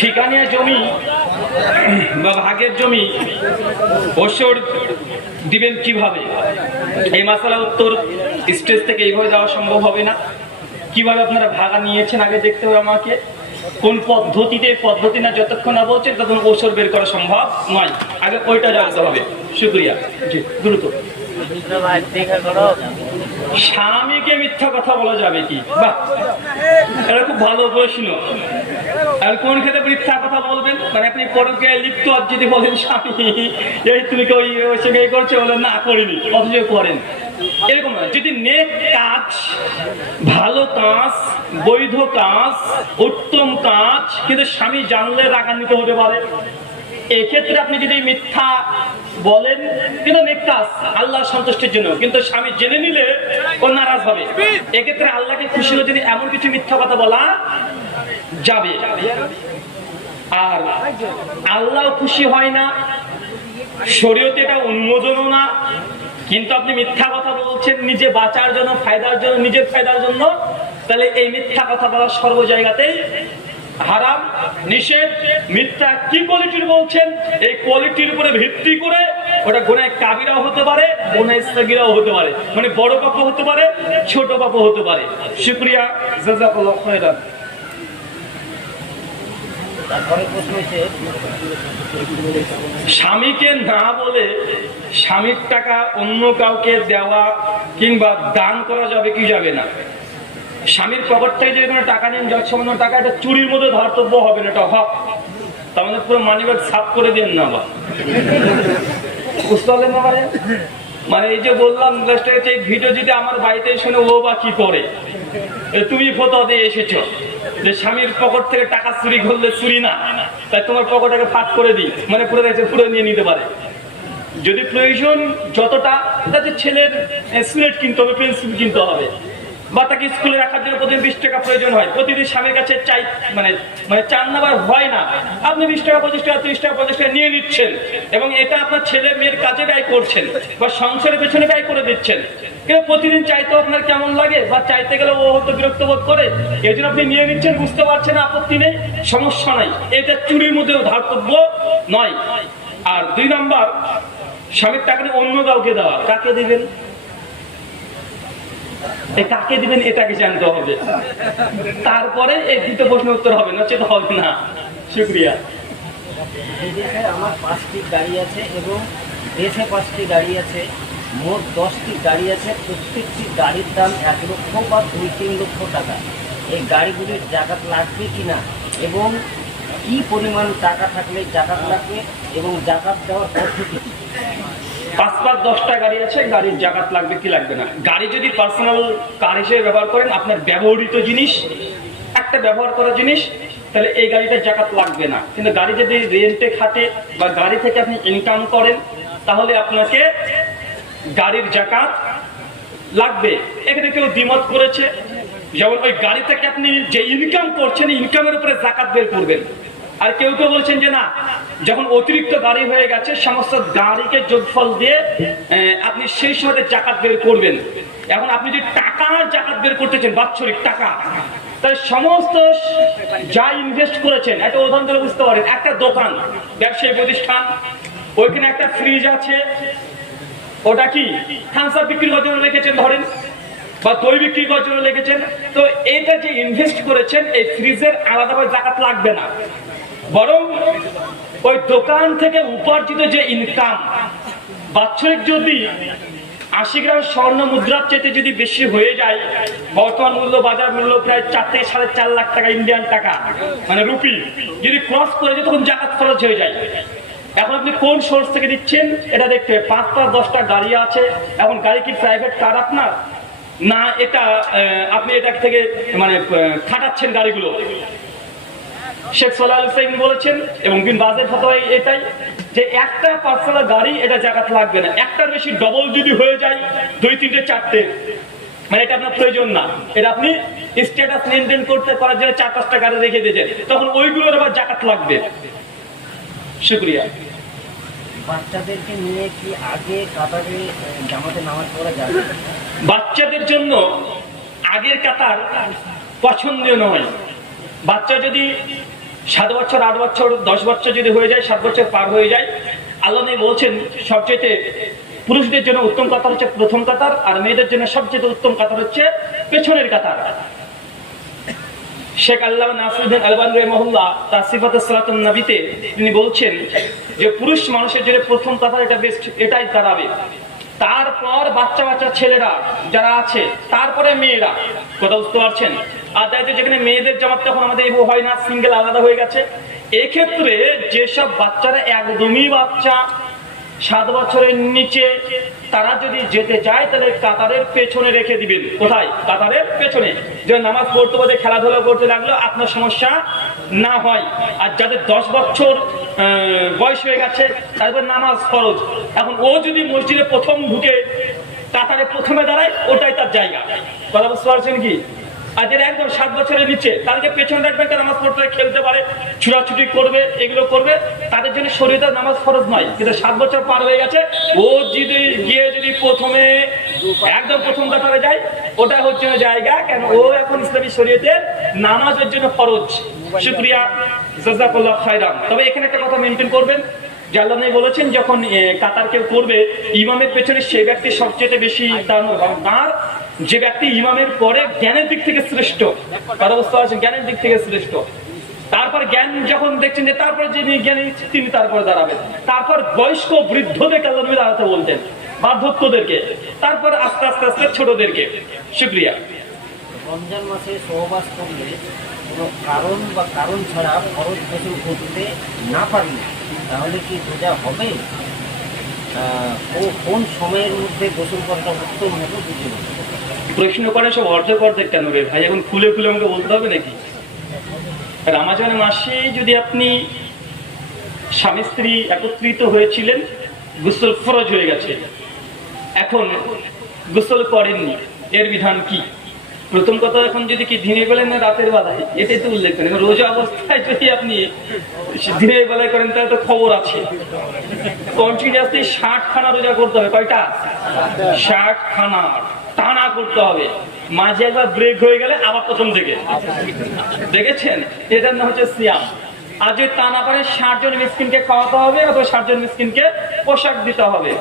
ঠিকানিয়া জমি বা ভাগের জমি ওসর দিবেন কিভাবে? এই মাসালা উত্তর স্টেজ থেকে এইভাবে দেওয়া সম্ভব হবে না। কিভাবে আপনারা ভাগা নিয়েছেন আগে দেখতে হবে আমাকে। কোন পদ্ধতিতে, পদ্ধতি না যতক্ষণ না বলছেন তখন ওসর বের করা সম্ভব নয়, আগে ওইটা জানতে হবে। শুক্রিয়া। জি, দ্রুত। স্বামীকে মিথ্যা কথা বলা যাবে কি? বাহ, এটা খুব ভালো প্রশ্ন। আর কোন ক্ষেত্রে মিথ্যা কথা বলবেন? মানে আপনি পরকে লিপ্ত যদি বলেন স্বামী এই তুমি কি ওই সঙ্গে করছো, বলেন না করিনি, অথচ করেন, এরকম না। যদি নেক কাজ, ভালো কাজ, বৈধ কাজ, উত্তম কাজ কিন্তু স্বামী জানলে রাগান্বিত হতে পারে, এক্ষেত্রে আপনি যদি মিথ্যা বলেন কিন্তু নেক কাজ আল্লাহর সন্তুষ্টির জন্য, কিন্তু স্বামী জেনে নিলে ও নারাজ হবে, এক্ষেত্রে আল্লাহকে খুশি হলে যদি এমন কিছু মিথ্যা কথা বলা যাবে। আর আল্লাহ খুশি হয় না, শরীয়তে এটা অনুমোদনও না, কিন্তু আপনি মিথ্যা কথা বলছেন নিজে বাঁচার জন্য, ফায়দার জন্য, নিজের ফায়দার জন্য, তাহলে এই মিথ্যা কথা বলা সর্ব জায়গাতেই হারাম, নিষেধ। মিথ্যা কি কোয়ালিটির বলছেন, এই কোয়ালিটির উপরে ভিত্তি করে ওটা গুনাহ কাবিরাও হতে পারে, গুনাহ সাগীরাও হতে পারে, মানে বড় পাপও হতে পারে, ছোট পাপও হতে পারে। শুকরিয়া, জাযাকাল্লাহু খাইরান। তারপরে প্রশ্ন হচ্ছে, স্বামীকে না বলে স্বামীর টাকা অন্য কাউকে দেওয়া কিংবা দান করা যাবে কি যাবে না? স্বামীর পকেট থেকে যদি কোনো টাকা নেন, যৎসামান্য টাকা, এটা চুরির মধ্যে ধর্তব্য হবে না, এটা হক। তার মানে পুরো মানিব্যাগ সাফ করে দেন না, বা বুঝতে পারলেন না? মানে এই যে বললাম এই ভিডিও যদি আমার বাড়িতে শুনে ও বা কি করে, তুমি ফতোয়া দিয়ে এসেছো যে স্বামীর পকেট থেকে টাকা চুরি করলে চুরি না, তাই তোমার পকেটটাকে ফাঁক করে দিই, মানে পুরো পুরো নিয়ে নিতে পারে। যদি প্রয়োজন যতটা, তাতে ছেলের সিগারেট কিনতে হবে, পেন্সিল কিনতে হবে, বা তাকে স্কুলে রাখার জন্য প্রতিদিন 20 টাকা প্রয়োজন হয়, প্রতিদিন স্বামীর কাছে চাই, মানে চান না বা হয় না, আপনি 20 টাকা 25 টাকা 30 টাকা 50 টাকা নিয়ে নিচ্ছেন, এবং এটা আপনার ছেলে মেয়ের কাজে ব্যয় করছেন বা সংসারের পেছনে ব্যয় করে দিচ্ছেন। কিন্তু প্রতিদিন চাইতে আপনার কেমন লাগে, বা চাইতে গেলে ও হয়তো বিরক্ত বোধ করে, এই জন্য আপনি নিয়ে নিচ্ছেন, বুঝতে পারছেন, আপত্তি নেই, সমস্যা নাই, এটা চুরির মধ্যে ধার্তব্য নয়। আর 2 নম্বর, স্বামীর টাকা অন্য কাউকে দেওয়া, কাকে দিবেন, কাকে দিবেন এটাকে জানতে হবে, তারপরে এই দুটো প্রশ্ন উত্তর হবে, নচেত হবে না। শুকরিয়া। বিদেশে আমার 5টি গাড়ি আছে এবং দেশে 5টি গাড়ি আছে, মোট 10টি গাড়ি আছে। প্রত্যেকটি গাড়ির দাম 1 লক্ষ বা 2-3 লক্ষ টাকা। এই গাড়িগুলির জাকাত লাগবে কিনা, এবং কি পরিমাণ টাকা থাকলে জাকাত লাগবে, এবং জাকাত দেওয়ার পদ্ধতি কি? 5-10টা গাড়ি আছে, গাড়ির জাকাত লাগবে কি লাগবে না? গাড়ি যদি পার্সোনাল কার হিসেবে ব্যবহার করেন, আপনার ব্যবহৃত জিনিস, একটা ব্যবহার করা জিনিস, তাহলে এই গাড়িটার জাকাত লাগবে না। কিন্তু গাড়ি যদি রেন্টে খাটে বা গাড়ি থেকে আপনি ইনকাম করেন, তাহলে আপনাকে গাড়ির জাকাত লাগবে। এখানে কেউ দ্বিমত করেছে, যেমন ওই গাড়ি থেকে আপনি যে ইনকাম করছেন, ইনকামের উপরে জাকাত বের করবেন। আর কেউ কেউ বলছেন যে না, যখন অতিরিক্ত গাড়ি হয়ে গেছে, সমস্ত গাড়িকে যোগফল দিয়ে আপনি সেই সময় জাকাত বের করবেন। এখন আপনি যদি টাকার জাকাত বের করতেছেন, বাৎসরিক টাকা, তাই সমস্ত যা ইনভেস্ট করেছেন, একটা উদাহরণ দিলে বুঝতে পারেন, একটা দোকান, ব্যবসায়ী প্রতিষ্ঠান, ওইখানে একটা ফ্রিজ আছে, ওটা কি থামস আপ বিক্রি করার জন্য রেখেছেন ধরেন, বা দই বিক্রি করার জন্য রেখেছেন, তো এটা যে ইনভেস্ট করেছেন, এই ফ্রিজের আলাদাভাবে জাকাত লাগবে না, বরং ওই দোকান থেকে উপার্জিত যে ইনকাম, বাৎসরিক যদি 80 গ্রাম স্বর্ণ মুদ্রার চাইতে যদি বেশি হয়ে যায়, বর্তমান মূল্য, বাজার মূল্য প্রায় 4 থেকে 4.5 লাখ টাকা ইন্ডিয়ান টাকা, মানে রুপি, যদি ক্রস করে যায় তখন জাকাত খরচ হয়ে যায়। এখন আপনি কোন সোর্স থেকে দিচ্ছেন এটা দেখতে হবে। 5-10টা গাড়ি আছে, এখন গাড়ি কি প্রাইভেট কার আপনার না, এটা আপনি এটা থেকে মানে খাটাচ্ছেন গাড়িগুলো। শেখ সালাহ আল বলেছেন এবং বিন বাজের ফতোয়া এটাই, যে একটা পার্সোনাল গাড়ি এটা জাকাত লাগবে না। একটার বেশি ডবল যদি হয়ে যায়, 2-3-4টে, মানে এটা আপনার প্রয়োজন না, এটা আপনি স্ট্যাটাস মেনটেন করতে করার জন্য 4-5টা গাড়ি রেখে দিয়েছেন, তখন ওইগুলোর আবার জাকাত লাগবে। শুকরিয়া। বাচ্চাদেরকে নিয়ে কি আগে কাতারে জামাতে নামাজ পড়া যাবে? বাচ্চাদের জন্য আগের কাতার পছন্দনীয় নয়। বাচ্চা যদি 7 বছর 8 বছর 10 বছর যদি হয়ে যায়, 7 বছর পার হয়ে যায়, আল্লাহ নবী বলছেন সবচেয়ে পুরুষদের জন্য উত্তম কাতার হচ্ছে প্রথম কাতার, আর মেয়েদের জন্য সবচেয়ে উত্তম কাতার হচ্ছে পেছনের কাতার। শেখ আল্লামা নাসিরুদ্দিন আলবানী রাহিমাহুল্লাহ তার সিফাতুস সালাতুন নবীতে তিনি বলছেন যে পুরুষ মানুষের জন্য প্রথম কাতার এটা বেস্ট, এটাই দাঁড়াবে। তারপর বাচ্চা বাচ্চা ছেলেরা যারা আছে, তারপরে মেয়েরা। কথা বুঝতে পারছেন? আর তাই তো যেখানে মেয়েদের জামাত তখন আমাদের এই হয় না, সিঙ্গেল আলাদা হয়ে গেছে। এক্ষেত্রে যেসব বাচ্চারা একদমই বাচ্চা 7 বছরের নিচে, তারা যদি যেতে চায় তাহলে কাতারের পেছনে রেখে দিবেন। কোথায়? কাতারের পেছনে। যে নামাজ পড়তে পড়তে খেলাধুলা করতে লাগলো আপনার সমস্যা না হয়। আর যাদের 10 বছর বয়স হয়ে গেছে তাদের নামাজ ফরজ। এখন ও যদি মসজিদে প্রথম ঢুকে কাতারে প্রথমে দাঁড়ায়, ওটাই তার জায়গা। কথা বুঝতে পারছেন কি? আর যারা একদম 7 বছরের নিচে, তাদেরকে পেছনে রাখবেন, তারা নামাজ পড়তে খেলতে পারে, ছুটাছুটি করবে, এগুলো করবে, তাদের জন্য শরীরে নামাজ ফরজ নয়। কিন্তু 7 বছর পার হয়ে গেছে, ও যদি গিয়ে যদি প্রথমে একদম প্রথম কাতারে যায়, ওটা হচ্ছে জায়গা। কেন? ও এখন ইসলামী শরীয়তের নামাজের জন্য ফরজ। শুকরিয়া, জাযাকাল্লাহ খায়রান। তবে এখানে একটা কথা মেনটেন করবেন, যে আল্লাহ নবী বলেছেন যখন কাতার কেউ করবে, ইমামের পেছনে সেই ব্যক্তি সবচেয়ে বেশি তার যে ব্যক্তি ইমামের পরে জ্ঞানের দিক থেকে শ্রেষ্ঠ। তার অবস্থা আছে জ্ঞানের দিক থেকে শ্রেষ্ঠ। তারপর জ্ঞান যখন দেখছেন যে তারপরে যিনি জ্ঞানী তিনি তারপরে দাঁড়াবেন। তারপর বয়স্ক বৃদ্ধদেরকে আল্লাহ নবী দাঁড়াতে বলতেন, বার্ধক্যদেরকে, তারপর আস্তে আস্তে আস্তে ছোটদেরকে। শুকরিয়া। রমজান মাসে সহবাস করলে কোনো কারণ বা কারণ ছাড়া ফরজ গোসল করতে না পারলে তাহলে কি রোজা হবে? ও কোন সময়ের মধ্যে গোসল করাটা উত্তম হবে বুঝে নেব। প্রশ্ন করে সব অর্ধেক অর্ধেক কেন রে ভাই? এখন খুলে খুলে আমাকে বলতে হবে নাকি? রমজান মাসে যদি আপনি স্বামী স্ত্রী একত্রিত হয়েছিলেন, গোসল ফরজ হয়ে গেছে, এখন গোসল করেননি, এর বিধান কি? প্রথম কথা, এখন যদি কি দিনের বেলায় না রাতের বেলায়, এটাই তো উল্লেখ করেন। রোজা অবস্থায় যদি আপনি দিনের বেলায় করেন তাহলে তো খবর আছে, কন্টিনিউয়াসলি 60 খানা রোজা করতে হবে। কয়টা? 60 খানা টানা করতে হবে। মাঝে একবার ব্রেক হয়ে গেলে আবার প্রথম থেকে। দেখেছেন? এটার নাম হচ্ছে সিয়াম। আর যদি তা না পারে 60 জন মিসকিনকে খাওয়াতে হবে, অথবা 60 জন মিসকিনকে পোশাক দিতে হবে।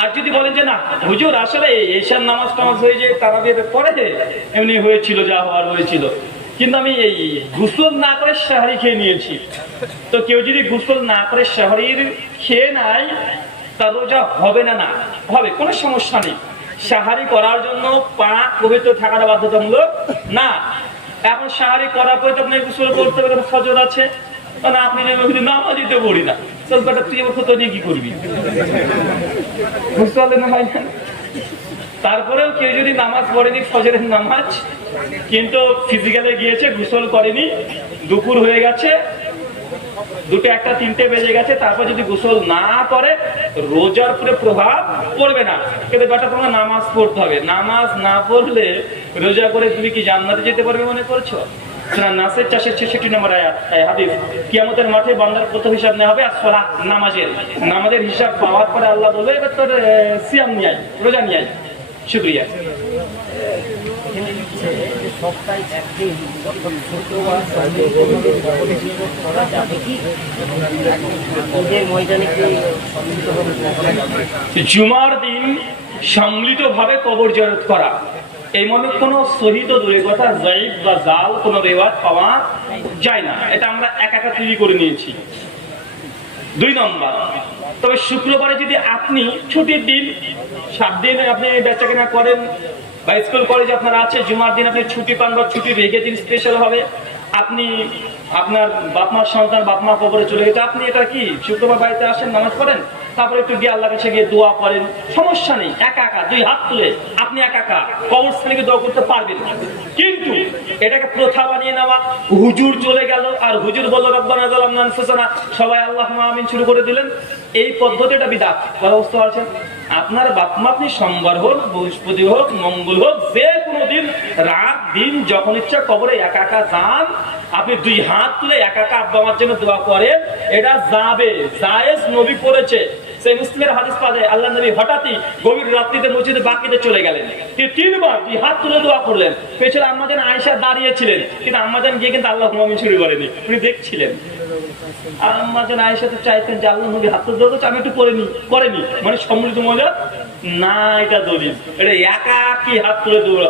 আর যদি বলেন যে না হুজুর আসলে এশার নামাজ টামাজ হয়ে যে তারাবির পরে এমনি হয়েছিল, যা হওয়ার হয়েছিল, কিন্তু আমি এই গোসল না করে সাহারি খেয়ে নিয়েছি, তো কেউ যদি গোসল না করে সাহারির খেয়ে নাই, তার রোজা হবে না? না হবে, কোনো সমস্যা নেই। সাহারি করার জন্য পাক পবিত্র থাকাটা বাধ্যতামূলক না। এখন সাহারি করার পরে তো আপনার গোসল করতে হবে, ফজর আছে, মানে আপনি নামাজ দিতে পড়ি না, চলকাটা তুই তো নিয়ে কি করবি? বুঝতে পারলেন না ভাই? তারপরেও কেউ যদি নামাজ পড়েনি ফজরের নামাজ, কিন্তু ফিজিক্যালে গিয়েছে, গোসল করেনি, দুপুর হয়ে গেছে, 2টা 1টা 3টে বেজে গেছে, তারপর যদি গোসল না করে, রোজার উপরে প্রভাব পড়বে না। কিন্তু বেটা তোমার নামাজ পড়তে হবে। নামাজ না পড়লে রোজা করে তুমি কি জান্নাতে যেতে পারবে মনে করছো? নাসের 466 নম্বর আয়াত হাদিস, কিয়ামতের মাঠে বান্দার প্রথম হিসাব নেওয়া হবে আসসালাহ, নামাজের হিসাব পাওয়ার পরে আল্লাহ বলবে এবার তোর সিয়াম নিয়ে আয়, রোজা নিয়ে আয়। শুকরিয়া। সপ্তাহে একদিন শুক্রবার করা যাবে কি? ঈদের ময়দানে কি সম্মিলিতভাবে করা যাবে? জুমার দিন সম্মিলিতভাবে কবর জিয়ারত করা, এই মনে কোনো সহিত দূরের কথা, যায়েদ বা জাল কোনো রেওয়াজ পাওয়া যায় না। এটা আমরা একা তৈরি করে নিয়েছি। 2 নম্বর, তবে শুক্রবারে যদি আপনি ছুটির দিন, 7 দিন আপনি বেচা কেনা করেন বা স্কুল কলেজে আপনার আছে, জুমার দিন আপনি ছুটি পান বা ছুটি রেখে দিন স্পেশাল হবে, আপনি আপনার বাপমার সন্তান বাপমা কবরে চলে গেছে, আপনি এটা কি শুক্রবার বাড়িতে আসেন, নামাজ পড়েন, তারপরে একটু গিয়ে আল্লাহর কাছে গিয়ে দোয়া করেন, সমস্যা নেই। একা 2 হাত তুলে আপনি একা কবরস্থানে দোয়া করতে পারবেন। কিন্তু এটাকে প্রথা বানিয়ে নেওয়া, হুজুর চলে গেল আর হুজুর বলল রব্বানা যালামনা আনফুসানা, সবাই আল্লাহুম্মা আমিন শুরু করে দিলেন, এই পদ্ধতিটা বিদআত। বুঝতে পারছেন? আপনার বাপমা আপনি সোমবার হোক, বৃহস্পতি হোক, মঙ্গল হোক, যে কোনো দিন রাত দিন যখন ইচ্ছা কবরে একা যান, আপনি 2 হাত তুলে একা আব্বা আমার জন্য দোয়া করেন, এটা যাবে, জায়েজ, নবী করেছে। সেই মুসলিমের হাদিস পাওয়া যায়, আল্লাহ নবী হঠাৎই গভীর রাত্রিতে মসজিদে বাকিতে চলে গেলেন, তিনি 3 বার হাত তুলে দোয়া করলেন। পেছনে আম্মাজান আয়েশা দাঁড়িয়েছিলেন, কিন্তু আম্মাজান গিয়ে কিন্তু আল্লাহ মুমিন শুরু করেনি, উনি দেখছিলেন। আর আম্মাজান আয়েশা তো চাইতেন যে আল্লাহ নবী হাত তুলে দোয়া করছে, আমি একটু করেনি, মানে সম্মিলিত মজা না, এটা দলিল, এটা একাকি হাত তুলে দোয়া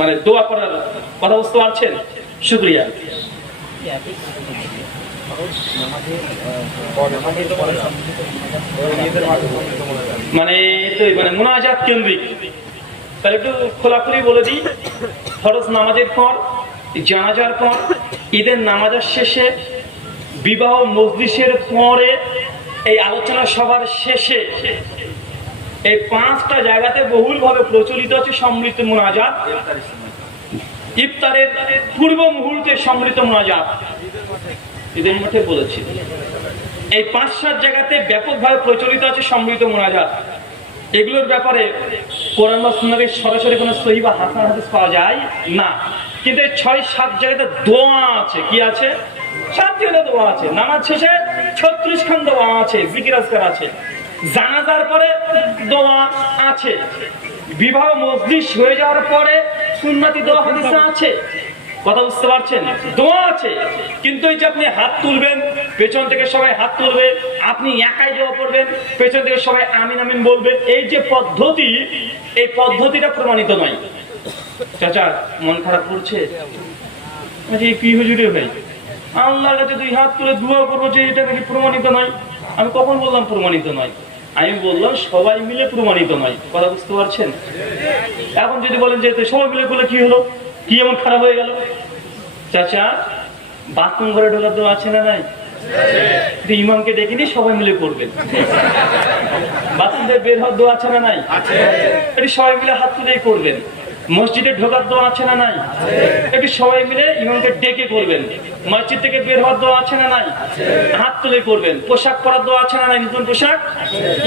মানে দোয়া করার কথা বুঝতে পারছেন? শুকরিয়া। মানে তো মানে মুনাজাত কেন্দ্রিক, তাহলে একটু খোলাখুলি বলে দিই। ফরজ নামাজের পর, জানাজার পর, ঈদের নামাজের শেষে, বিবাহ মজলিসের পরে, এই আলোচনা সভার শেষে, এই 5টা জায়গাতে বহুলভাবে প্রচলিত আছে সম্মিলিত মুনাজাত। ইফতারের পূর্ব মুহূর্তে সম্মিলিত মুনাজাত ঈদের মাঠে বলেছি। এই 5-7 জায়গাতে ব্যাপকভাবে প্রচলিত আছে সম্মিলিত মুনাজাত। এগুলোর ব্যাপারে কোরআন বা সুন্নাহয় সরাসরি কোনো সহিহ বা হাসান হাদিস পাওয়া যায় না, কিন্তু এই 6-7 জায়গাতে দোয়া আছে। কি আছে? 7 জায়গাতে দোয়া আছে। নামাজ শেষে 36 খান দোয়া আছে, জিকির আজকার আছে। জানাজার পরে দোয়া আছে। বিবাহ মজলিস হয়ে যাওয়ার পরে সুন্নতি দোয়া হাদিস আছে। কথা বুঝতে পারছেন? দোয়া আছে, কিন্তু এই যে আপনি হাত তুলবেন, পেছন থেকে সবাই হাত তুলবে, আপনি একাই দোয়া করবেন, পেছন থেকে সবাই আমিন আমিন বলবে, এই যে পদ্ধতি, এই পদ্ধতিটা প্রমাণিত নয়। চাচা মন খারাপ করছে, কি হুজুরে ভাই আল্লাহর কাছে 2 হাত তুলে দোয়া করবো যে এটা নাকি প্রমাণিত নয়? আমি কখন বললাম প্রমাণিত নয়? আমি বললাম সবাই মিলে প্রমাণিত নয়। কথা বুঝতে পারছেন? এখন যদি বলেন যে সবাই মিলে করলে কি হলো, কি এমন খারাপ হয়ে গেল? চাচা বাথরুম ঘরে ঢোকার দোয়া আছে না নাই? ইমামকে ডেকে নিয়ে সবাই মিলে করবেন। বাথরুম থেকে বের হওয়ার দোয়া আছে না নাই? এটি সবাই মিলে হাত তুলেই করবেন। মসজিদে ঢোকার দোয়া আছে না নাই? এটি সবাই মিলে ইমামকে ডেকে করবেন। মসজিদ থেকে বের হওয়ার দোয়া আছে না নাই? হাত তুলে করবেন। পোশাক পরার দোয়া আছে না নাই? নতুন পোশাক,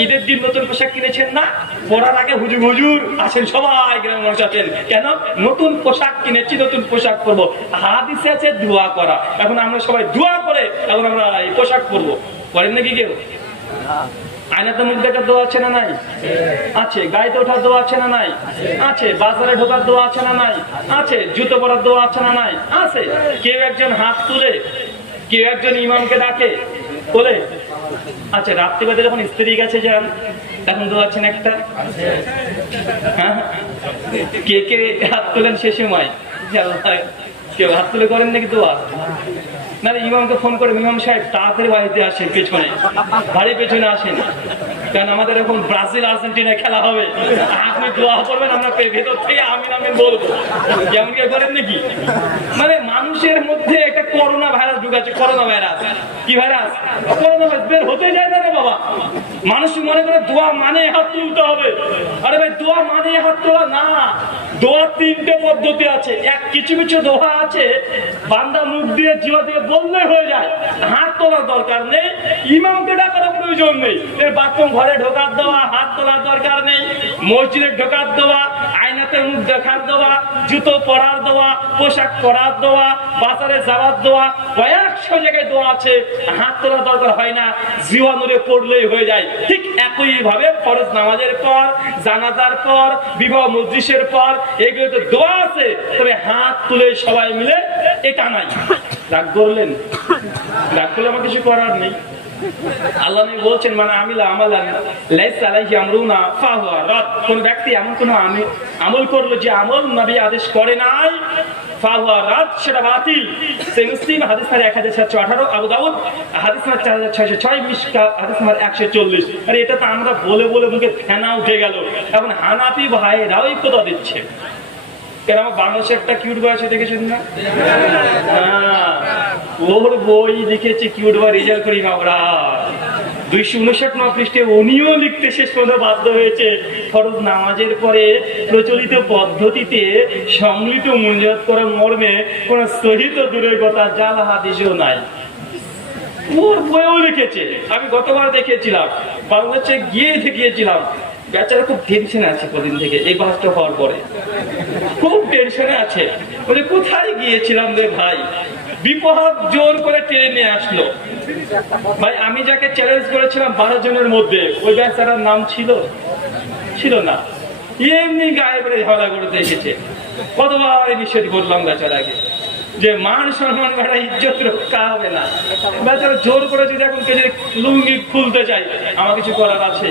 ঈদের দিন নতুন পোশাক কিনেছেন না? পরার আগে হুজুর হুজুর আসেন, সবাই গ্রামের মানুষ আছেন, কেন? নতুন পোশাক কিনেছি, নতুন পোশাক পরবো। হাদিসে আছে দোয়া করা। এখন আমরা সবাই দোয়া করে এখন আমরা এই পোশাক পরবো। করেন নাকি কেউ? আয়নাতে মুখ দেখার দোয়া আছে না নাই? আছে। গাড়িতে ওঠার দোয়া আছে না নাই? আছে। বাজারে ঢোকার দোয়া আছে না নাই? আছে। জুতো পরার দোয়া আছে না নাই? আছে। কেউ একজন হাত তুলে, কেউ একজন ইমামকে ডাকে, বলে আচ্ছা রাত্রিবাদে যখন স্ত্রী কাছে যান তখন দোয়া আছেন একটা? হ্যাঁ, কে কে হাত তোলেন সে সময়? কেউ হাত তুলে করেন নাকি দোয়া? না, ইমামকে ফোন করে, ইমাম সাহেব তাড়াতাড়ি বাড়িতে আসেন, পেছনে বাড়ির পেছনে আসেন, কারণ আমাদের এখন ব্রাজিল আর্জেন্টিনা খেলা হবে, আপনি দোয়া করবেন, আমরা ভেতর থেকে আমিন আমিন বলবো। যেমন কি করেন নাকি? মানে মানুষের মধ্যে একটা করোনা ভাইরাস ঢুকাচ্ছে। করোনা ভাইরাস কি ভাইরাস? করোনা ভাইরাস বের হতে যায় না রে বাবা। মানুষ মনে করে দোয়া মানে হাত তুলতে হবে। আরে ভাই, দোয়া মানে হাত তোলা না। দোয়ার 3টে পদ্ধতি আছে। কিছু কিছু দোয়া আছে বান্দা মুখ দিয়ে জিহ্বা দিয়ে বললে হয়ে যায়, হাত তোলার দরকার নেই, ইমামকে ডাকার প্রয়োজন নেই। বাথরুম ঘরে ঢোকার দেওয়া হাত তোলার দরকার নেই, মসজিদে ঢোকার দেওয়া, আয়নাতে মুখ দেখার দেওয়া, জুতো পরার দেওয়া, পোশাক পরার দেওয়া, বাজারে যাওয়ার দেওয়া, কয়েকশো জায়গায় দোয়া আছে, হাত তোলার দরকার হয় না, জিহ্বা নড়ে পড়লেই হয়ে যায়। ঠিক একই ভাবে ফরজ নামাজের পর, জানাজার পর, বিবাহ মজলিসের পর এগুলোতে দোয়া আছে, তবে হাত তুলে সবাই মিলে এটা নাই। রাগ করলেন? রাগ করলে আমার কিছু করার নেই। আল্লাহ নবী বলছেন, মানে আমিলা আমালান লাইসা আলাইহি আমরুনা ফাহুয়া রাদ। কোন ব্যক্তি এমন কোন আমল করলো যে আমল নবী আদেশ করে নাই, ফাহুয়া রাদ, সেটা বাতিল। সেই মুসলিম হাদিস নাম্বার 1718, আবু দাউদ হাদিস নাম্বার 4606, মিশকাত হাদিস নাম্বার 140। আরে এটা তো আমরা বলে বলে মুখে ফেনা উঠে গেল। এখন হানাফি ভাইরাও কথা দিচ্ছে। কেন আমার বাংলাদেশে একটা কিউট বয় আছে, দেখেছেন না? ওর বই লিখেছে কিউট বয় রেজাল্ট করি আমরা 259 পৃষ্ঠে উনিও লিখতে শেষ পর্যন্ত বাধ্য হয়েছে, ফরজ নামাজের পরে প্রচলিত পদ্ধতিতে সম্মিলিত মুনাজাত করার মর্মে কোন সহিহ দূরের কথা জাল হাদিসও নাই। ওর বইও লিখেছে। আমি গতবার দেখেছিলাম, বাংলাদেশে গিয়ে দেখিয়েছিলাম। বেচারা খুব টেনশনে আছে কদিন থেকে, এই বাসটা হওয়ার পরে খুব টেনশনে আছে। বলে কোথায় গিয়েছিলাম রে ভাই, বিপদ জোর করে টেনে নিয়ে আসলো। ভাই আমি যাকে চ্যালেঞ্জ করেছিলাম 12 জনের মধ্যে, ওই বেচারার নাম ছিল না, এমনি গায়ে বেড়ে ঝগড়া করতে এসেছে। কতবার নিষেধ করলাম বেচারাকে যে মান সম্মান বেড়া ইজ্জত রক্ষা হবে না। বেচারা জোর করে যদি এখন কেউ যদি লুঙ্গি খুলতে চাই, আমার কিছু করার আছে?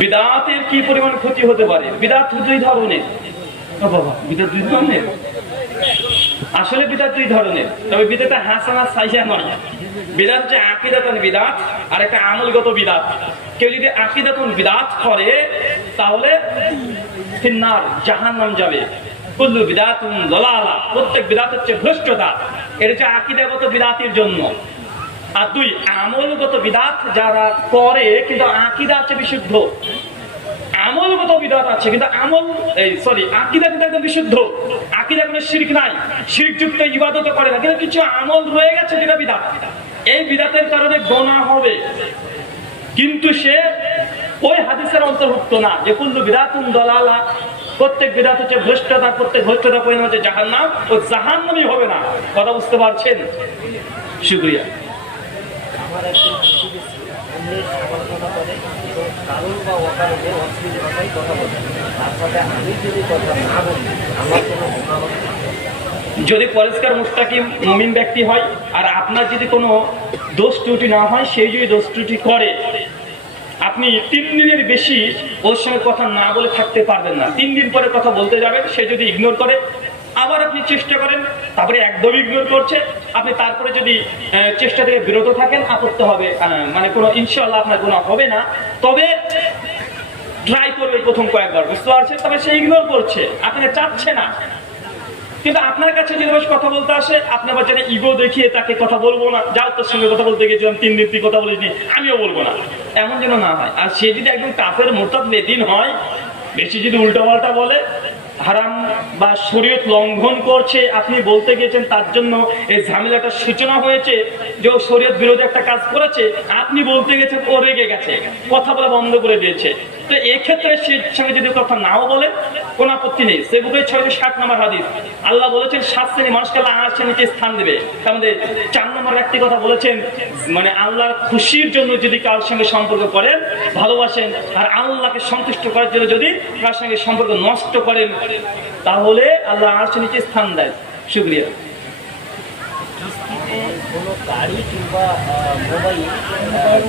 বিদআতের কি পরিমাণ ক্ষতি হতে পারে? বিদআত দুই ধরনের। বাবা, বিদআত দুই ধরনের? আসলে বিদআত দুই ধরনের, তবে বিদআত হাসানা সাইয়্যা নয়। বিদআত হচ্ছে আকীদাতুন বিদআত আর একটা আমলগত বিদআত। কেউ যদি আকীদাতুন বিদআত করে তাহলে ফিন্নার, জাহান্নাম যাবে। কুল্লু বিদআতুন দালালা, প্রত্যেক বিদআত হচ্ছে ভ্রষ্টতা। এটা হচ্ছে আকীদাগত বিদআতের জন্য। আর দুই, আমলগত বিদআত যারা করে কিন্তু আকীদা আছে বিশুদ্ধ। আমলগত বিদআত আছে কিন্তু আকীদা কিন্তু একদম বিশুদ্ধ। আকীদা কোনো শিরক নাই, শিরকযুক্ত ইবাদত করে না, কিন্তু কিছু আমল রয়ে গেছে যেটা বিদআত। এই বিদআতের কারণে গুনাহ হবে, কিন্তু সে ওই হাদিসের অন্তর্ভুক্ত না যে কুল্লু বিদআতুন দালালা, প্রত্যেক বিদআত হচ্ছে ভ্রষ্টতা, প্রত্যেক ভ্রষ্টতা পরিণত হচ্ছে জাহান্নাম, ও জাহান্নামই হবে না। কথা বুঝতে পারছেন? শুকরিয়া। আমার একজন সমালোচনা করে এবং কারণ বা অকারণে অশ্লীল ভাষায় কথা বলে, তার সাথে আমি যদি কথা না বলি আমার কোনো গুনাহ হবে না। যদি পরিষ্কার মুস্তাকিম মুমিন ব্যক্তি হয় আর আপনার যদি কোনো দোষ ত্রুটি না হয়, সেই যদি দোষ ত্রুটি করে, আপনি 3 দিনের বেশি ওর সঙ্গে কথা না বলে থাকতে পারবেন না। 3 দিন পরে কথা বলতে যাবেন, সে যদি ইগনোর করে, আবার আপনি চেষ্টা করেন, তারপরে একদম ইগনোর করছে, আপনি তারপরে যদি চেষ্টা থেকে বিরত থাকেন, আপত্তি হবে, মানে কোনো ইনশাআল্লাহ আপনার গুনাহ হবে না। তবে ট্রাই করবে প্রথম কয়েকবার, বুঝতে পারছেন? তবে সে ইগনোর করছে, আপনাকে চাচ্ছে না। কিন্তু আপনার কাছে যদি বেশ কথা বলতে আসে, আপনি আবার যেন ইগো দেখিয়ে তাকে কথা বলবো না, যাও তোর সঙ্গে কথা বলতে গেছিলাম 3 দিন তুই কথা বলিসনি, আমিও বলবো না, এমন যেন না হয়। আর সে যদি একদম কাফের মোরতাদ বেদিন হয়, বেশি যদি উল্টাপাল্টা বলে, হারাম বা শরীয়ত লঙ্ঘন করছে, আপনি বলতে গিয়েছেন, তার জন্য এই ঝামেলাটার সূচনা হয়েছে যে ও শরীয়ত বিরোধী একটা কাজ করেছে, আপনি বলতে গেছেন, ও রেগে গেছে, কথা বলা বন্ধ করে দিয়েছে, তো এক্ষেত্রে সে সঙ্গে যদি কথা নাও বলে কোন আপত্তি নেই। সে বুকে 660 নম্বর হাদিস, আল্লাহ বলেছেন 7 শ্রেণী মানুষকে আল্লাহ আরশের নিচে স্থান দেবে। তার মধ্যে 4 নম্বর একটি কথা বলেছেন, মানে আল্লাহর খুশির জন্য যদি কারোর সঙ্গে সম্পর্ক করেন, ভালোবাসেন, আর আল্লাহকে সন্তুষ্ট করার জন্য যদি কারোর সঙ্গে সম্পর্ক নষ্ট করেন, তাহলে আল্লাহ আরশের নিচে স্থান দেয়। শুকরিয়া। কোনো গাড়ি কিংবা মোবাইল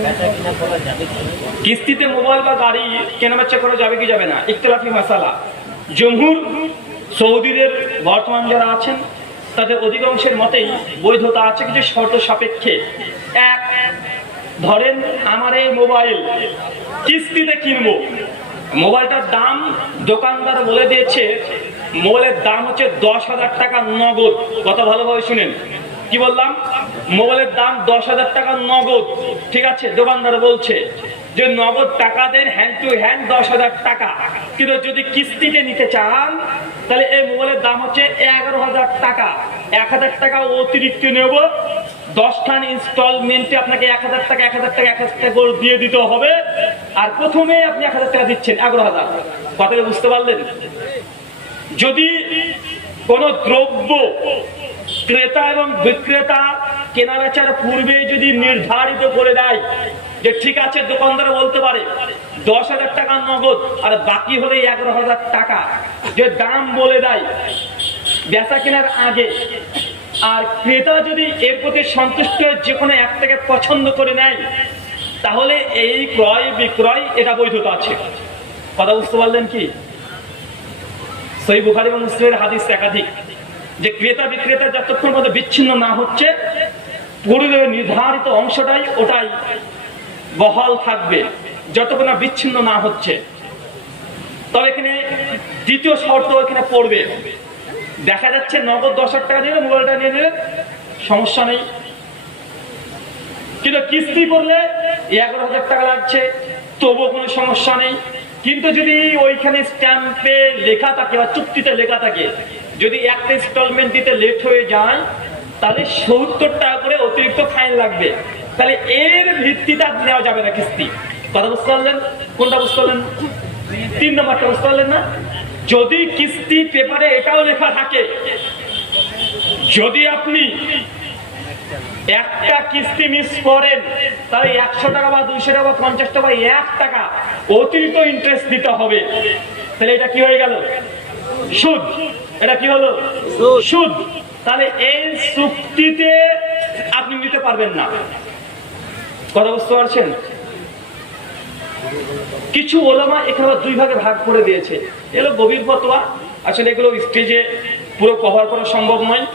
বেচা কিনা করা যাবে কি? কিস্তিতে মোবাইল বা গাড়ি কেনাবেচা করা যাবে কি যাবে না, ইখতিলাফি মাসালা। জমহুর সৌদিদের বর্তমান যারা আছেন তাদের অধিকাংশের মতেই বৈধতা আছে কিছু শর্ত সাপেক্ষে। এক, ধরেন আমার এই মোবাইল কিস্তিতে কিনবো, মোবাইলটার দাম দোকানদার বলে দিয়েছে, মোবাইলের দাম হচ্ছে 10,000 টাকা নগদ। কথা ভালোভাবে শুনেন, কি বললাম? মোবাইলের দাম 10,000 টাকা নগদ, ঠিক আছে? দোকানদার বলছে যে নগদ টাকা দেন, হ্যান্ড টু হ্যান্ড 10,000 টাকা, কিন্তু যদি কিস্তিতে নিতে চান তাহলে এই মোবাইলের দাম হচ্ছে 11,000 টাকা। 1,000 টাকা অতিরিক্ত নেব, 10খান ইনস্টলমেন্টে আপনাকে 1,000 টাকা 1,000 টাকা 1,000 টাকা করে দিয়ে দিতে হবে। আর প্রথমে আপনি 1,000 টাকা দিচ্ছেন, 11,000। কথাটা বুঝতে পারলেন? যদি কোন দ্রব্য ক্রেতা এবং বিক্রেতা কেনা বেচার পূর্বে যদি নির্ধারিত করে দেয় যে ঠিক আছে, দোকানদার বলতে পারে 10,000 টাকা নগদ আর বাকি হলে 11,000 টাকা, যে দাম বলে দেয় বেচা কেনার আগে, আর ক্রেতা যদি এর প্রতি সন্তুষ্ট যে কোনো একটাকে পছন্দ করে নেয়, তাহলে এই ক্রয় বিক্রয় এটা বৈধতা আছে। কথা বুঝতে পারলেন কি? সহিহ বুখারী এবং মুসলিমের হাদিস একাধিক, যে ক্রেতা বিক্রেতা যতক্ষণ পর্যন্ত বিচ্ছিন্ন না হচ্ছে, পূর্বে নির্ধারিত অংশটাই ওটাই বহাল থাকবে, যতক্ষণ না বিচ্ছিন্ন না হচ্ছে। তবে এখানে দ্বিতীয় শর্ত এখানে পড়বে, দেখা যাচ্ছে নগদ 10,000 টাকা দিয়ে মোবাইলটা নিয়ে নিলেন, সমস্যা নেই, কিন্তু কিস্তি করলে 11,000 টাকা লাগছে, তবুও কোনো সমস্যা নেই। কিন্তু যদি ওইখানে স্ট্যাম্পে লেখা থাকে বা চুক্তিতে লেখা থাকে, যদি একটা ইনস্টলমেন্ট দিতে লেট হয়ে যায় তাহলে 70 টাকা করে অতিরিক্ত ফাইন লাগবে, তাহলে এর ভিত্তিতে নেওয়া যাবে না কিস্তি। কথা বুঝতে পারলেন? কোনটা বুঝতে পারলেন? 3 নম্বরটা বুঝতে পারলেন না? যদি কিস্তি পেপারে এটাও লেখা থাকে, যদি আপনি একটা কিস্তি মিস করেন তাহলে 100 টাকা বা 200 টাকা বা 50 টাকা 1 টাকা অতিরিক্ত ইন্টারেস্ট দিতে হবে, তাহলে এটা কি হয়ে গেল? সুদ। এটা কি হলো? সুদ। তাহলে এই চুক্তিতে আপনি নিতে পারবেন না। কথা বুঝতে পারছেন? কিছু ওলামা এখানে 2 ভাগে ভাগ করে দিয়েছে। এগুলো গভীর ফতোয়া, আসলে এগুলো স্টেজে পুরো কভার করা সম্ভব নয়।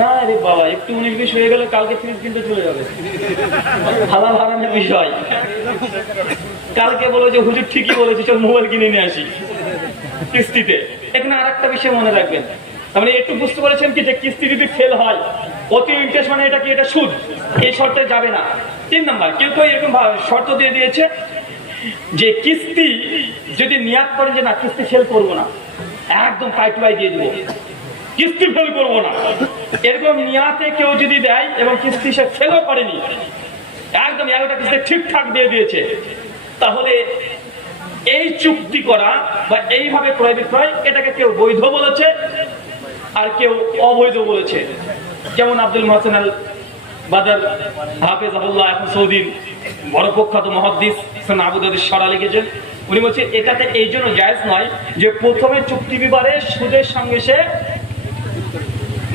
না রে বাবা, একটু 19-20 হয়ে গেলে কালকে ফ্রিজ কিন্তু চলে যাবে, হালাল হারামের বিষয়। কালকে বলো যে হুজুর ঠিকই বলেছে, চল মোবাইল কিনে নিয়ে আসি কিস্তিতে। এখানে আর একটা বিষয় মনে রাখবেন, তার মানে একটু বুঝতে পারছেন কি, যে কিস্তি যদি ফেল হয় অতি ইন্টারেস্ট মানে এটা কি? এটা সুদ, এই শর্তে যাবে না। 3 নাম্বার, কেউ কেউ এরকম শর্ত দিয়ে দিয়েছে যে কিস্তি যদি নিয়াত করেন যে না কিস্তি ফেল করবো না, একদম পাই টু পাই দিয়ে দিব, কিস্তি ফেল করবো না, এরকম নিয়াতে কেউ যদি দেয় এবং কিস্তি সে ফেলও করেনি, একদম 11টা কিস্তি ঠিকঠাক দিয়ে দিয়েছে, তাহলে এই চুক্তি করা বা এইভাবে ক্রয় বিক্রয় এটাকে কেউ বৈধ বলেছে আর কেউ অবৈধ বলেছে। যেমন আব্দুল মোহসেন আল বাদর হাফেজাহুল্লাহ, এখন সৌদির বড় প্রখ্যাত মুহাদ্দিস আবু দাউদ শরা লিখেছেন, উনি বলছেন এটাতে এই জন্য জায়েজ নয় যে প্রথমে চুক্তি বিবারে সুদের সঙ্গে সে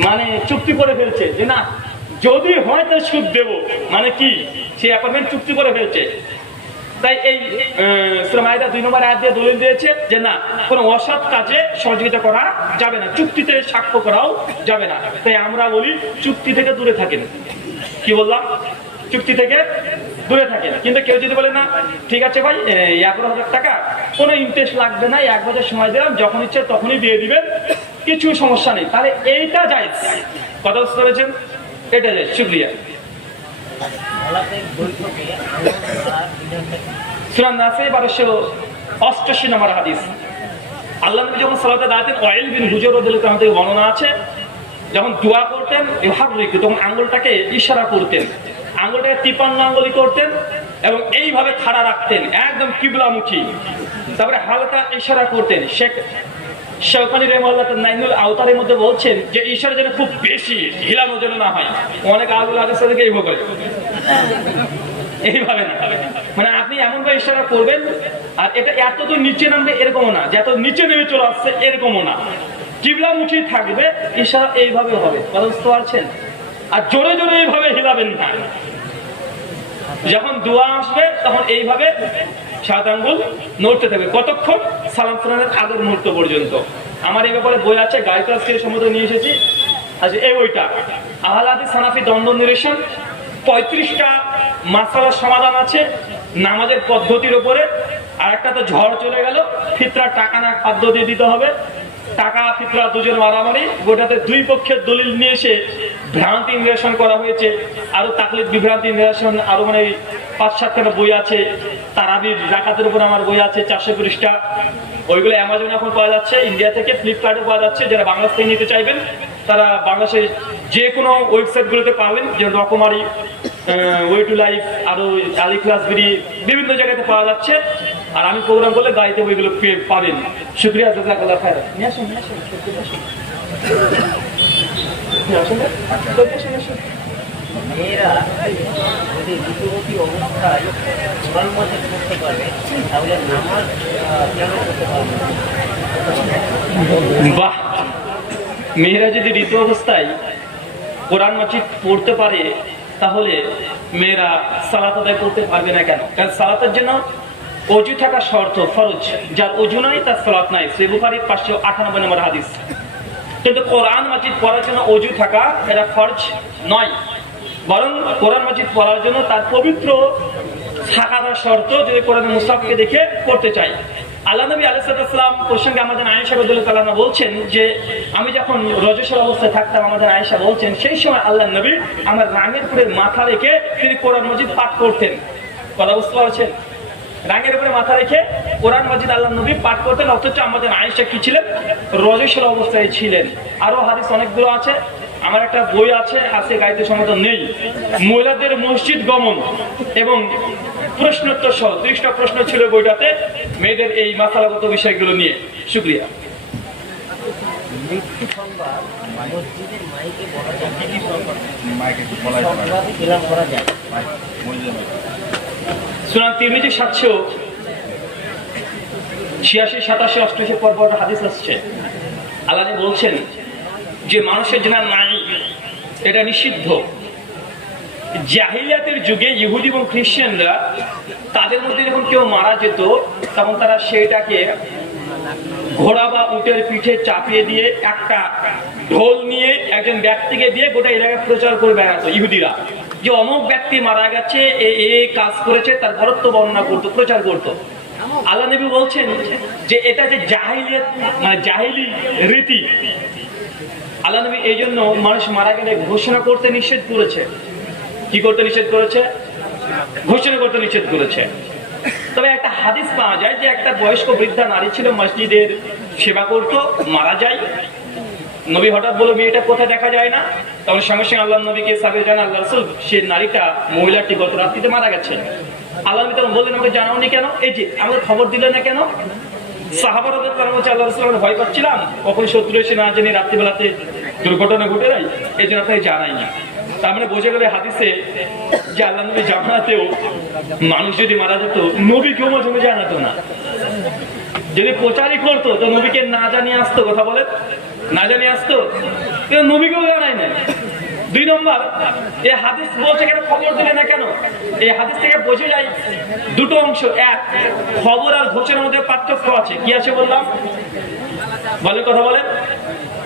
মানে চুক্তি করে ফেলছে যে না যদি হয় তাহলে সুদ দেবো, মানে কি সে অ্যাপার্টমেন্ট চুক্তি করে ফেলছে। তাই এই সূরা মাইদা 2 নম্বর আয়াত দিয়ে দলিল দিয়েছে যে না কোনো অসৎ কাজে সহযোগিতা করা যাবে না, চুক্তিতে সাক্ষ্য করাও যাবে না। তাই আমরা বলি চুক্তি থেকে দূরে থাকেন। কি বললাম? চুক্তি থেকে দূরে থাকেন। কিন্তু কেউ যদি বলে না ঠিক আছে ভাই 11,000 টাকা কোনো ইন্টারেস্ট লাগবে না, 1 বছর সময় দিলাম, যখন ইচ্ছে তখনই দিয়ে দিবেন, কিছু সমস্যা নেই, তাহলে এইটা জায়েজ। কথা বুঝতে পেরেছেন? এটা জায়েজ। শুকরিয়া। সূরা নাসে 1288 নম্বর হাদিস, আল্লাহ নবী যখন সালাতে দাঁড়াতেন, ওয়াইল বিন হুজর রাদিয়াল্লাহু তাআলা থেকে বর্ণনা আছে, যখন দোয়া করতেন ইহারিক, তখন আঙ্গুলটাকে ইশারা করতেন, আঙ্গুলটাকে 53 আঙ্গুলি করতেন এবং এইভাবে খাড়া রাখতেন একদম কিবলামুখী, তারপরে হালকা ইশারা করতেন। শেখ শাওকানি রাহিমাহুল্লাহ নাইনুল আওতারের মধ্যে বলছেন যে ইশারা যেন খুব বেশি হিলানো যেন না হয়। অনেক আগুল আগে থেকে এইভাবে করে, এইভাবে না, মানে আপনি এমন ভাবে ইশারা করবেন আর এটা এতদূর নিচে নামবে এরকমও না, যে এত নিচে নেমে চলে আসছে এরকমও না, কিবলামুখী থাকবে, ইশারা এইভাবে হবে। বুঝতে পারছেন? আর জোরে জোরে এইভাবে হিলাবেন না, যখন দোয়া আসবে তখন এইভাবে 7 আঙ্গুল নড়তে থাকবে। কতক্ষণ? সালাম ফেরানোর আগের মুহূর্ত পর্যন্ত। আমার এই ব্যাপারে বই আছে, গাইড ক্লাস থেকে সম্মত নিয়ে এসেছি। আচ্ছা, এই বইটা আহলে হাদিস হানাফি দ্বন্দ্ব নিরসন, 35টা মাসালার সমাধান আছে নামাজের পদ্ধতির উপরে। আর একটা তো ঝড় চলে গেল, ফিতরা টাকা না খাদ্য দিয়ে দিতে হবে, টাকা ফিতরা দুজন মারামারি, গোটাতে 2 পক্ষের দলিল নিয়ে এসে ভ্রান্তি নিরসন করা হয়েছে। আরো তাকলিদ বিভ্রান্তি নিরসন, আরো মানে 5-7খানা বই আছে। তারাবির রাকাতের উপর আমার বই আছে 400 পৃষ্ঠা, ওইগুলো অ্যামাজনে এখন পাওয়া যাচ্ছে, ইন্ডিয়া থেকে ফ্লিপকার্টে পাওয়া যাচ্ছে। যারা বাংলাদেশ থেকে নিতে চাইবেন তারা বাংলাদেশের যে কোনো ওয়েবসাইটগুলোতে পাবেন, যেমন রকমারি, ওয়ে টু লাইফ, আরো আলি ক্লাস বিডি, বিভিন্ন জায়গাতে পাওয়া যাচ্ছে। আর আমি প্রোগ্রাম করলে গাড়িতে বইগুলো পাবেন। শুকরিয়া, জাযাকাল্লাহ খায়র। নিয়ে আসুন, নিয়ে আসুন, মেয়েরা যদি ঋতুবতী অবস্থায় কোরআন মাজিদ পড়তে পারবে তাহলে নামাজ কেন করতে পারবে? বাহ, মেয়েরা যদি ঋতু অবস্থায় কোরআন মাজিদ পড়তে পারে তাহলে মেয়েরা সালাত আদায় করতে পারবে না কেন? কারণ সালাতের জন্য অজু থাকা শর্ত, ফরজ। যার অজু নাই তার সালাত নাই, সহিহ বুখারী 598 নম্বর হাদিস। কিন্তু কোরআন মাজিদ পড়ার জন্য অজু থাকা এটা ফরজ নয়, বরং কোরআন মাজিদ পড়ার জন্য তার পবিত্র থাকার শর্ত, যদি কোরআন মুসাফকে দেখে পড়তে চাই। আল্লাহ নবী আলাইহিস সালাম প্রসঙ্গে আমাদের আয়েশা রাদিয়াল্লাহু তাআলা বলছেন যে আমি যখন রজসের অবস্থায় থাকতাম, আমাদের আয়েশা বলছেন সেই সময় আল্লাহ নবী আমার রাঙের উপরে মাথা রেখে তিনি কোরআন মাজিদ পাঠ করতেন। কথা বুঝতে পারছেন? রাঙের উপরে মাথা রেখে কোরআন মাজিদ আল্লাহ নবী পাঠ করতেন, অথচ আমাদের আয়েশা কি ছিলেন? রজসের অবস্থায় ছিলেন। আরো হাদিস অনেকগুলো আছে, আমার একটা বই আছে, আজকে গাড়িতে সমাধান নেই, মহিলাদের মসজিদ গমন এবং প্রশ্নোত্তর সহ 30টা প্রশ্ন ছিল বইটাতে মেয়েদের এই মাসালাগত বিষয়গুলো নিয়ে। শুকরিয়া। মৃত্যু সংবাদ মসজিদের মাইকে বলা যায়, সংবাদে এলান করা যায়। সুনান তিরমিজি 786, 87, 88 পর হাদিস আসছে। আল্লাহ বলছেন যে মানুষের জন্য নাই, এটা নিষিদ্ধ। জাহিলিয়াতের যুগে ইহুদি এবং খ্রিস্টানরা তাদের মধ্যে যখন কেউ মারা যেত তখন তারা সেটাকে ঘোড়া বা উটের পিঠে চাপিয়ে দিয়ে একটা ঢোল নিয়ে একজন ব্যক্তিকে দিয়ে গোটা এলাকায় প্রচার করে বেড়াতো ইহুদিরা, যে অমুক ব্যক্তি মারা গেছে, এই কাজ করেছে, তার বরত্ব বর্ণনা করতো, প্রচার করতো। আল্লাহ নবী বলছেন যে এটা যে জাহিলিয়াত, মানে জাহিলি রীতি। আল্লাহ নবী এই জন্য মানুষ মারা গেলে ঘোষণা করতে নিষেধ করেছে। কি করতে নিষেধ করেছে? ঘোষণা করতে নিষেধ করেছে। তবে একটা হাদিস পাওয়া যায় যে একটা বয়স্ক বৃদ্ধা নারী ছিল, মসজিদের সেবা করতো, মারা যায়। নবী হঠাৎ বলে মেয়েটা কোথায় দেখা যায় না, তখন সঙ্গে সঙ্গে আল্লাহ নবীকে সাবির জানা আল্লাহ রাসূল সে নারীটা, মহিলাটি গত রাত্রিতে মারা গেছে। আল্লাহ নবী তখন বললেন আমাকে জানাওনি কেন, এই যে আমাকে খবর দিলে না কেন? সাহাবারা তারা বলছে আল্লাহ রাসূল ভয় পাচ্ছিলাম কখন শত্রু এসে না জেনে রাত্রিবেলাতে দুর্ঘটনা ঘটে যায়, এই জন্য আপনাকে জানাইনি। তার মানে বোঝা গেলে হাদিসে যে আল্লাহ নবী জানাতেও মানুষ যদি মারা যেত নবীকেও মাঝে মাঝে জানাতো না। যদি প্রচারই করতো তো নবীকে না জানিয়ে আসতো, কথা বলেন, না জানিয়ে আসতো, কিন্তু নবীকেও জানাই না। 2 নম্বর, এই হাদিস বলছে কেন খবর দিলে না কেন? এই হাদিস থেকে বোঝা যায় দুটো অংশ। এক, খবর আর ঘোষণার মধ্যে পার্থক্য আছে। কি আছে বললাম? বলেন, কথা বলেন।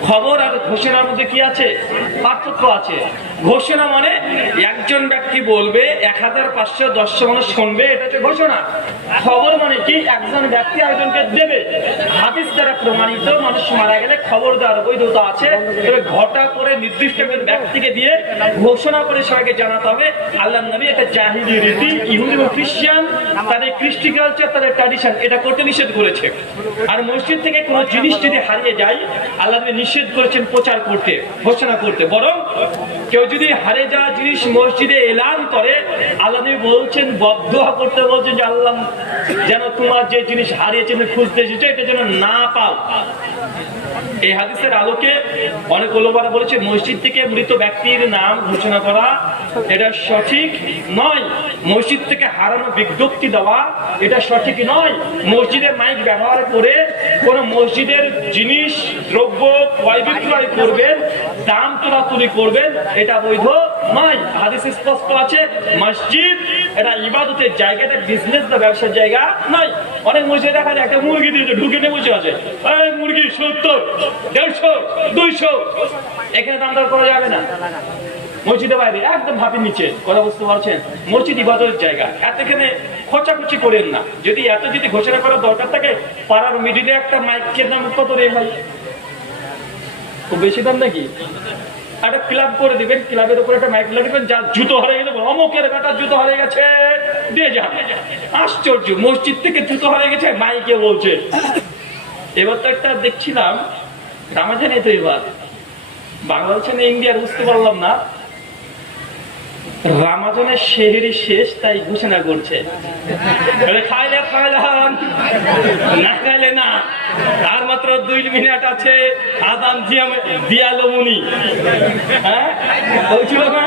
খবর আর ঘোষণার মধ্যে কি আছে? পার্থক্য আছে। ঘোষণা মানে একজন ব্যক্তি বলবে, 1510 মানুষ শুনবে, এটা হচ্ছে ঘোষণা। খবর মানে কি? একজন ব্যক্তি আরেকজনকে দেবে। হাদিস দ্বারা প্রমাণিত মানুষ মারা গেলে খবর দেওয়ার বৈধতা আছে, তবে ঘটা করে নির্দিষ্ট একজন ব্যক্তিকে দিয়ে ঘোষণা করে সবাইকে জানাতে হবে। আল্লাহ নবী একটা জাহিলি রীতি, ইহুদি এবং খ্রিস্টান তাদের কৃষ্টি কালচার, তাদের ট্র্যাডিশন, এটা করতে নিষেধ করেছে। আর মসজিদ থেকে কোনো জিনিস যদি হারিয়ে যায় আল্লাহ নবী নিষেধ করেছেন প্রচার করতে, ঘোষণা করতে। বরং কেউ যদি হারিয়ে যাওয়া জিনিস মসজিদে এলান করে, আল্লাহ নবী বলছেন, বদদোয়া করতে বলছেন যে আল্লাহ যেন তোমার যে জিনিস হারিয়েছে খুঁজতে এসেছো এটা যেন না পাও। এই হাদিসের আলোকে অনেক ওলামারা বলেছে মসজিদ থেকে মৃত ব্যক্তির নাম ঘোষণা করা এটা সঠিক নয়। মসজিদ থেকে হারানো বিজ্ঞপ্তি দেওয়া এটা সঠিক নয়। মসজিদের মাইক ব্যবহার করে কোন মসজিদের জিনিস দ্রব্য ক্রয় বিক্রয় করবেন, দাম তোলাতুলি করবেন, এটা বৈধ নয়। হাদিসে স্পষ্ট আছে মসজিদ এটা ইবাদতের জায়গা, এটা বিজনেস বা ব্যবসার জায়গা নয়। অনেক মসজিদে দেখা যায় একটা মুরগি দিয়ে ঢুকে নিয়ে বসে আছে, মুরগি 70, 150, 200, এখানে দাম দর করা যাবে না। মসজিদের বাইরে একদম ভাবির নিচে, কথা বুঝতে পারছেন? মসজিদ ইবাদতের জায়গা, এখানে খোঁচাখুচি করেন না। যদি এত যদি ঘোষণা করার দরকার থাকে, পাড়ার মিডিলে একটা মাইকের দাম কত রে ভাই? খুব বেশি দাম নাকি? একটা ক্লাব করে দিবেন, ক্লাবের উপরে একটা মাইক দিবেন, যার জুতো হারিয়ে গেছে, অমুকের বেটার জুতো হারিয়ে গেছে, দিয়ে যান। আশ্চর্য, মসজিদ থেকে জুতো হারিয়ে গেছে মাইকে বলছে। এবার তো একটা দেখছিলাম রামাজানে, তো এবার বাংলাদেশে না ইন্ডিয়ার বুঝতে পারলাম না, রামাজানের শেহরি শেষ তাই ঘোষণা করছে খাইলে খাইলাম, না খাইলে না। আর মাত্র 2 মিনিট আছে, আদান দিয়ালো মুনি। হ্যাঁ বলছিল না?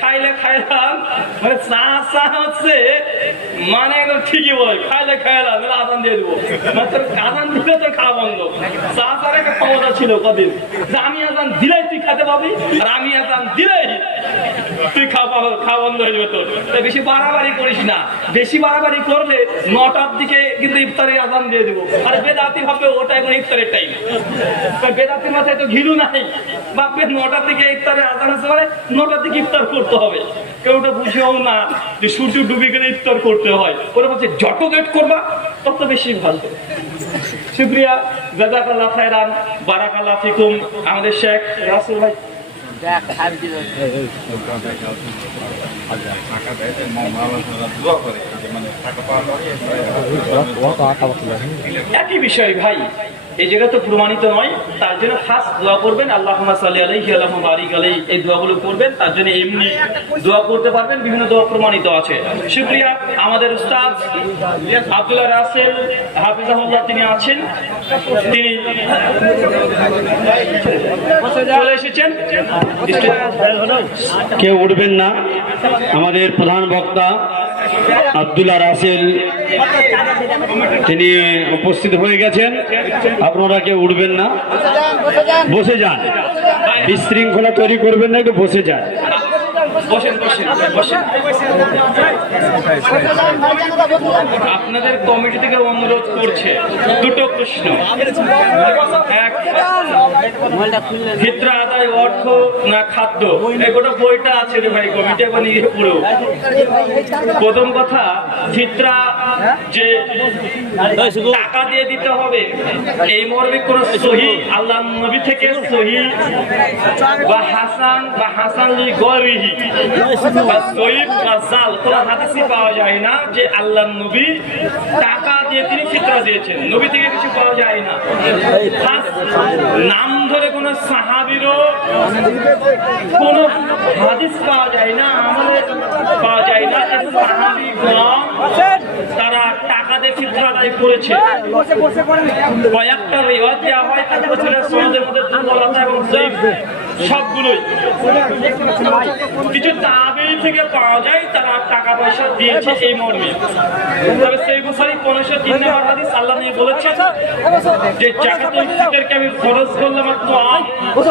খাইলে খাইলাম মানে চা চা হচ্ছে, মানে ঠিকই বলে খাইলে খাইলাম, আদান দিয়ে দেবো। মাত্র আদান দিলে তো খাওয়া বন্ধ। চা চার একটা ক্ষমতা ছিল কদিন, আমি আদান দিলাই তুই খেতে পাবি, আর আমি আদান দিলাই তুই খাওয়া বন্ধ হয়ে যাবে তোর। বেশি বাড়াবাড়ি করিস না, বেশি বাড়াবাড়ি করলে 9টার দিকে কিন্তু ইফতারের আদান দিয়ে দেবো। আর বেদাতি ভাবে ওটা এখন ইফতারের টাইম, বেদাতির মাথায় তো ঘিলু নাই, ভাববে 9টার দিকে ইফতারের আদান আছে মানে 9টার দিকে ইফতার করতে হবে। কেউ ওটা বুঝেও না যে সূর্য ডুবে গেলে ইফতার করতে হয়। ওরা বলছে যত লেট করবা তত বেশি ভালো। শুকরিয়া, জাযাকাল্লাহ খায়রান, বারাকাল্লাহ ফিকুম। আমাদের শেখ রাসেল ভাই একই বিষয় ভাই, এই জায়গা তো প্রমাণিত নয়, তার জন্য খাস দোয়া করবেন, আল্লাহুম্মা সাল্লি আলাইহি আল্লাহুম্মা বারিক আলাইহি, এই দোয়াগুলো করবেন। তার জন্য এমনি দোয়া করতে পারবেন, বিভিন্ন দোয়া প্রমাণিত আছে। শুকরিয়া, আমাদের উস্তাদ আব্দুল্লাহ রাসেল হাফিজাহুল্লাহ তিনি আছেন, তিনি চলে এসেছেন। কেউ উঠবেন না, আমাদের প্রধান বক্তা আব্দুল্লাহ রাসেল তিনি উপস্থিত হয়ে গেছেন। আপনারা কেউ উঠবেন না, বসে যান, বিশৃঙ্খলা তৈরি করবেন না, একটু বসে যান। বসেন বসেন বসেন। আপনাদের কমিটি থেকে অনুরোধ করছে, দুটো প্রশ্ন। এক, ফিতরা আদায় অর্থ না খাদ্য? এই গোটা বইটা আছে রে ভাই, কমিটি একবার নিয়ে পুরো। প্রথম কথা, ফিতরা যে টাকা দিয়ে দিতে হবে, এই মর্মে কোন সহি আল্লাহ নবী থেকে সহি বা হাসান বা হাসান গরিহি বা সহিহ বা জাল কোন হাদিসই পাওয়া যায় না যে আল্লাহ নবী টাকা দিয়ে তিনি ফিতরা দিয়েছেন। নবী থেকে কিছু পাওয়া যায় না। খাস নাম ধরে কোন সাহাবীরও কোন হাদিস পাওয়া যায় না, আমাদের পাওয়া যায় না যে সাহাবীগণ তারা টাকা দিয়ে ফিতরা আদায় করেছে। কয়েকটা রিওয়ায়াত দেওয়া হয়, তারপর সনদের মধ্যে দুর্বলতা এবং যঈফ সবগুলোই। কিছু তাবেঈ থেকে পাওয়া যায় তারা টাকা পয়সা দিয়েছে এই মর্মে। তবে সেই বুখারী 1503 নম্বর হাদিস, আল্লাহ নবী বলেছেন যে যাকাতুল ফিতরকে আমি ফরজ করলাম মাত্র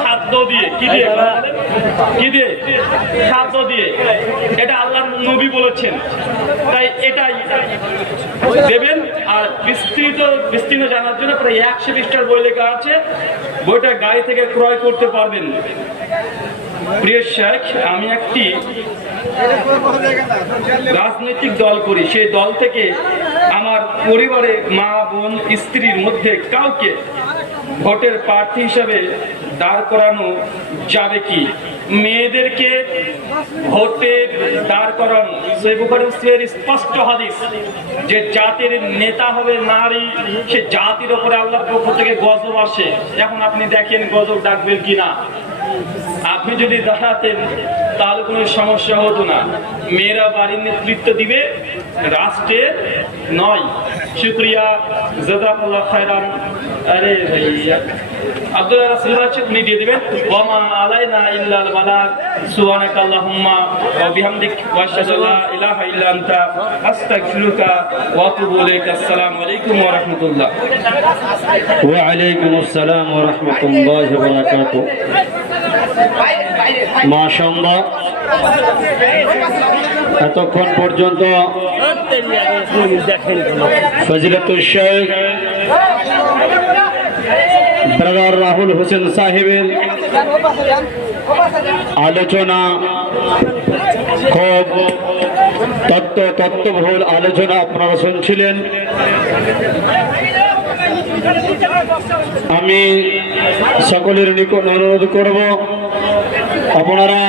খাদ্য দিয়ে। কি দিয়ে? কি দিয়ে? খাদ্য দিয়ে। এটা আল্লাহ নবী বলেছেন, তাই এটাই দেবেন। আর বিস্তীর্ণ জানার জন্য প্রায় 100 পৃষ্ঠার বই লেখা আছে, বইটা গাড়ি থেকে ক্রয় করতে পারবেন। প্রিয় শেখ, আমি একটি রাজনৈতিক দল করি, সেই দল থেকে আমার পরিবারে মা বোন স্ত্রীর মধ্যে কাউকে ভোটের প্রার্থী হিসাবে দাঁড় করানো যাবে কি? মেয়েদেরকে ভোটে দাঁড় করানো, সহিহ বুখারী মুসলিমের স্পষ্ট হাদিস যে জাতির নেতা হবে নারী, সে জাতির উপরে আল্লাহর পক্ষ থেকে গজব আসে। এখন আপনি দেখেন গজব ডাকবেন কিনা। আপনি যদি দাঁড়াতেন তাহলে কোনো সমস্যা হতো না। মেয়েরা বাড়ির নেতৃত্ব দিবে, রাষ্ট্রের নয়। শুকরিয়া, জাযাকাল্লাহ খায়রান। আরে ভাইয়া আব্দুল্লাহ রাসেল আছে, উনি দিয়ে দিবেন। ওয়ামা আলাইনা ইল্লাল বালাগ, সুবহানাকাল্লাহুম্মা ওয়া বিহামদিক ওয়া আশহাদু আল্লা ইলাহা ইল্লা আনতা আস্তাগফিরুকা ওয়া আতুবু ইলাইক। আসসালামু আলাইকুম ওয়া রাহমাতুল্লাহ। ওয়া আলাইকুম আসসালাম ওয়া রাহমাতুল্লাহি ওয়া বারাকাতুহু। মাশাআল্লাহ, এতক্ষণ পর্যন্ত ফজিলাতুল শেখ ব্রাদার রাহুল হোসেন সাহেবের আলোচনা, খুব তত্ত্ববহুল আলোচনা আপনারা শুনছিলেন। আমি সকলের নিকট অনুরোধ করব, আপনারা